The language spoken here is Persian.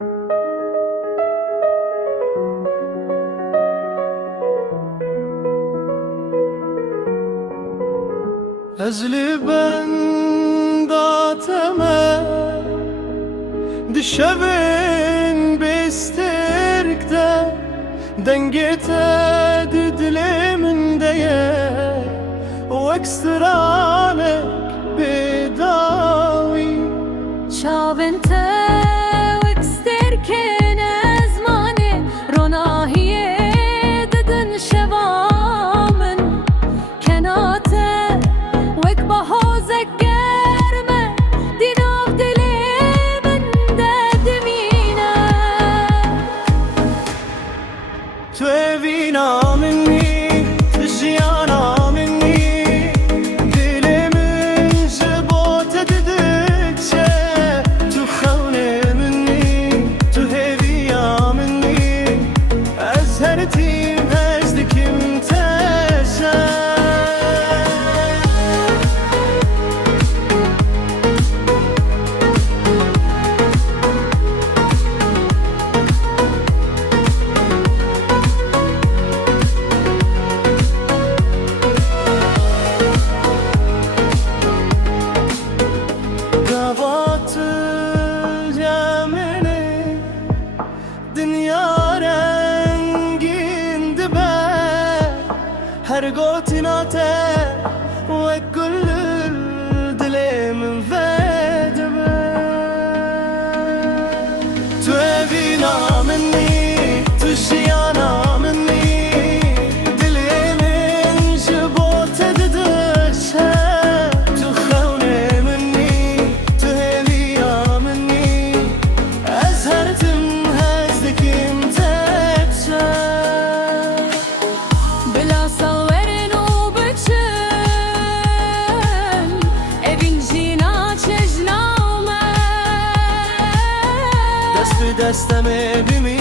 ازلی بنداتمه دشبن بستركته دنقته ددلي من ديه واكسترانك بداوي شابنته واكستركن ازماني روناهيه ددن شوامن كناته وكبهوزك جرمه دينوف دلي من ددمينه توينا مني تجيانا مني دلي من جبوت ددكشه تخوني مني تهبيا مني أزهرتي مجدك متشا قبات الجميلة دنيا رنگین دبه هر قوتي ناته وكل الدلي من فدبه توبينا مني تشيانا مني دلي من جبوت ددشه تخوني مني تهبيا مني أزهرت مهزك متكشه بلا صورن وبتشن evin جينا تشجنا وما دست به دستم بمی